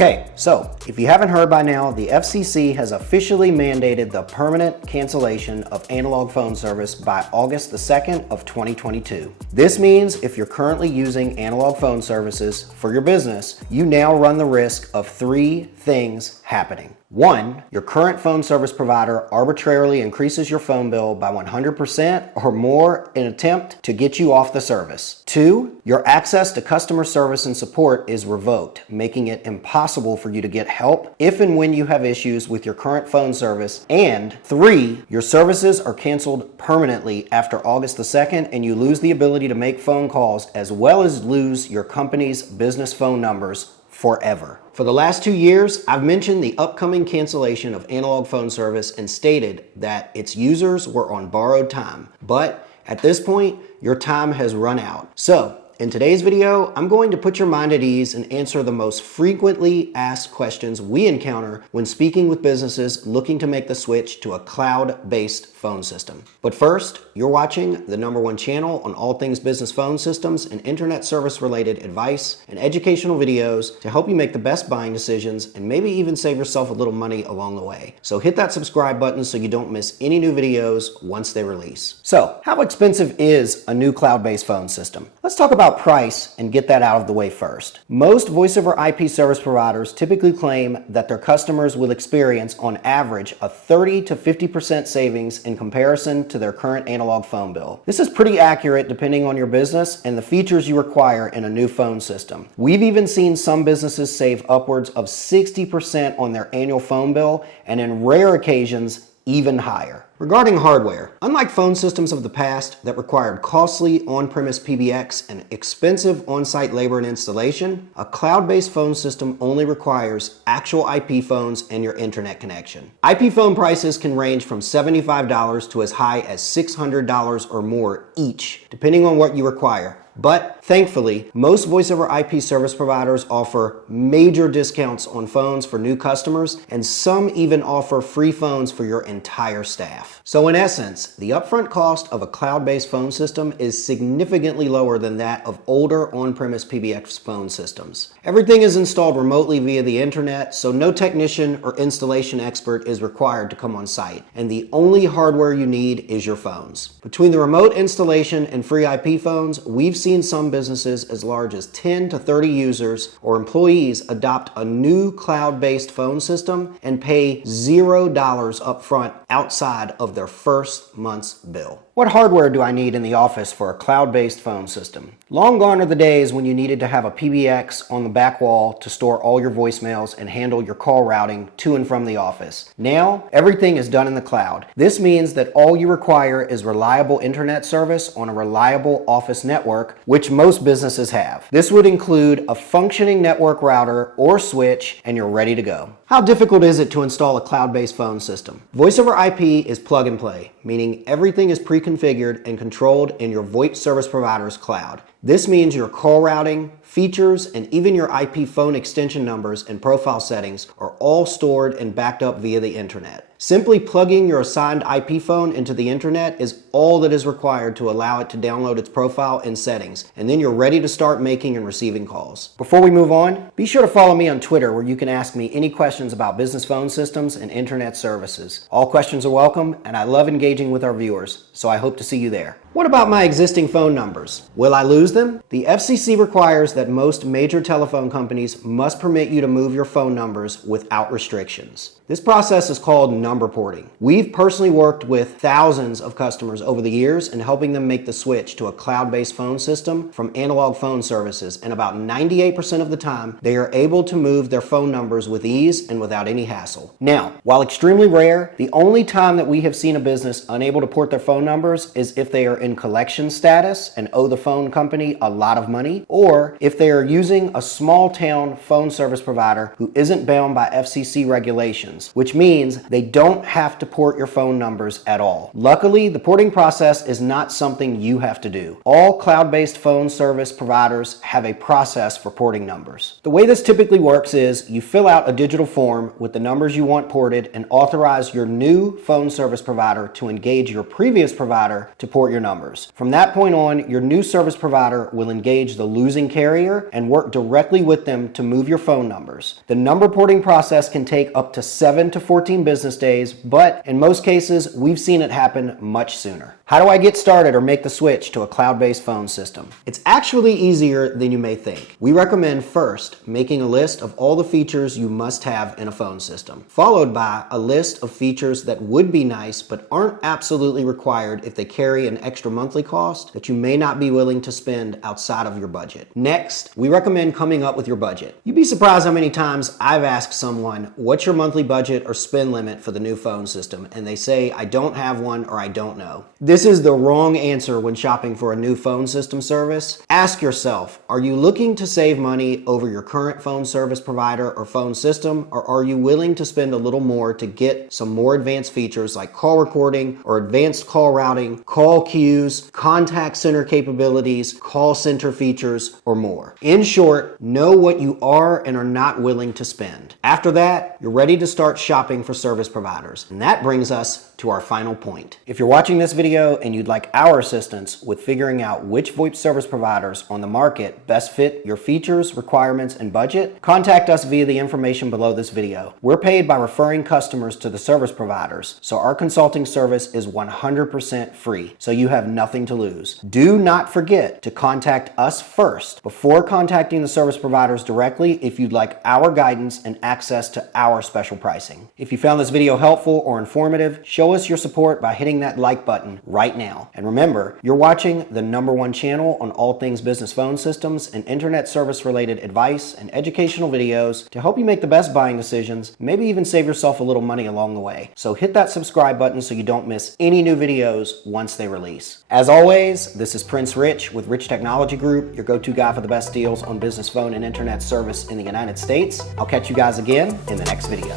Okay, so if you haven't heard by now, the FCC has officially mandated the permanent cancellation of analog phone service by August the 2nd of 2022. This means if you're currently using analog phone services for your business, you now run the risk of three things happening. One, your current phone service provider arbitrarily increases your phone bill by 100% or more in an attempt to get you off the service. Two, your access to customer service and support is revoked, making it impossible for you to get help if and when you have issues with your current phone service. And three, your services are canceled permanently after August the 2nd and you lose the ability to make phone calls as well as lose your company's business phone numbers forever. For the last 2 years, I've mentioned the upcoming cancellation of analog phone service and stated that its users were on borrowed time. But at this point, your time has run out. So, in today's video, I'm going to put your mind at ease and answer the most frequently asked questions we encounter when speaking with businesses looking to make the switch to a cloud-based phone system. But first, you're watching the #1 channel on all things business phone systems and internet service related advice and educational videos to help you make the best buying decisions and maybe even save yourself a little money along the way. So hit that subscribe button so you don't miss any new videos once they release. So, how expensive is a new cloud-based phone system? Let's talk about price and get that out of the way first. Most voice over IP service providers typically claim that their customers will experience on average a 30 to 50% savings in comparison to their current analog phone bill. This is pretty accurate depending on your business and the features you require in a new phone system. We've even seen some businesses save upwards of 60% on their annual phone bill, and in rare occasions, even higher. Regarding hardware, unlike phone systems of the past that required costly on-premise PBX and expensive on-site labor and installation, a cloud-based phone system only requires actual IP phones and your internet connection. IP phone prices can range from $75 to as high as $600 or more each, depending on what you require. But thankfully, most voice over IP service providers offer major discounts on phones for new customers, and some even offer free phones for your entire staff. So in essence, the upfront cost of a cloud-based phone system is significantly lower than that of older on-premise PBX phone systems. Everything is installed remotely via the internet, so no technician or installation expert is required to come on site, and the only hardware you need is your phones. Between the remote installation and free IP phones, we've seen some businesses as large as 10 to 30 users or employees adopt a new cloud-based phone system and pay $0 upfront outside of their first month's bill. What hardware do I need in the office for a cloud-based phone system? Long gone are the days when you needed to have a PBX on the back wall to store all your voicemails and handle your call routing to and from the office. Now, everything is done in the cloud. This means that all you require is reliable internet service on a reliable office network, which most businesses have. This would include a functioning network router or switch, and you're ready to go. How difficult is it to install a cloud-based phone system? Voice over IP is plug and play, meaning everything is pre-configured and controlled in your VoIP service provider's cloud. This means your call routing, features, and even your IP phone extension numbers and profile settings are all stored and backed up via the internet. Simply plugging your assigned IP phone into the internet is all that is required to allow it to download its profile and settings, and then you're ready to start making and receiving calls. Before we move on, be sure to follow me on Twitter where you can ask me any questions about business phone systems and internet services. All questions are welcome, and I love engaging with our viewers, so I hope to see you there. What about my existing phone numbers? Will I lose them? The FCC requires that most major telephone companies must permit you to move your phone numbers without restrictions. This process is called number porting. We've personally worked with thousands of customers over the years in helping them make the switch to a cloud-based phone system from analog phone services, and about 98% of the time, they are able to move their phone numbers with ease and without any hassle. Now, while extremely rare, the only time that we have seen a business unable to port their phone numbers is if they are in collection status and owe the phone company a lot of money, or if they are using a small town phone service provider who isn't bound by FCC regulations, which means they don't have to port your phone numbers at all. Luckily, the porting process is not something you have to do. All cloud-based phone service providers have a process for porting numbers. The way this typically works is you fill out a digital form with the numbers you want ported and authorize your new phone service provider to engage your previous provider to port your numbers. numbers. From that point on, your new service provider will engage the losing carrier and work directly with them to move your phone numbers. The number porting process can take up to 7 to 14 business days, but in most cases, we've seen it happen much sooner. How do I get started or make the switch to a cloud-based phone system? It's actually easier than you may think. We recommend first making a list of all the features you must have in a phone system, followed by a list of features that would be nice but aren't absolutely required if they carry an extra monthly cost that you may not be willing to spend outside of your budget. Next, we recommend coming up with your budget. You'd be surprised how many times I've asked someone, what's your monthly budget or spend limit for the new phone system? And they say, I don't have one or I don't know. This is the wrong answer when shopping for a new phone system service. Ask yourself, are you looking to save money over your current phone service provider or phone system, or are you willing to spend a little more to get some more advanced features like call recording or advanced call routing, call queues, contact center capabilities, call center features, or more? In short, know what you are and are not willing to spend. After that, you're ready to start shopping for service providers. And that brings us to our final point. If you're watching this video and you'd like our assistance with figuring out which VoIP service providers on the market best fit your features, requirements, and budget, contact us via the information below this video. We're paid by referring customers to the service providers, so our consulting service is 100% free, so you have nothing to lose. Do not forget to contact us first before contacting the service providers directly if you'd like our guidance and access to our special pricing. If you found this video helpful or informative, show us your support by hitting that like button right now. And remember, you're watching the #1 channel on all things business phone systems and internet service related advice and educational videos to help you make the best buying decisions, maybe even save yourself a little money along the way. So hit that subscribe button so you don't miss any new videos once they release. As always, this is Prince Rich with Rich Technology Group, your go-to guy for the best deals on business phone and internet service in the United States. I'll catch you guys again in the next video.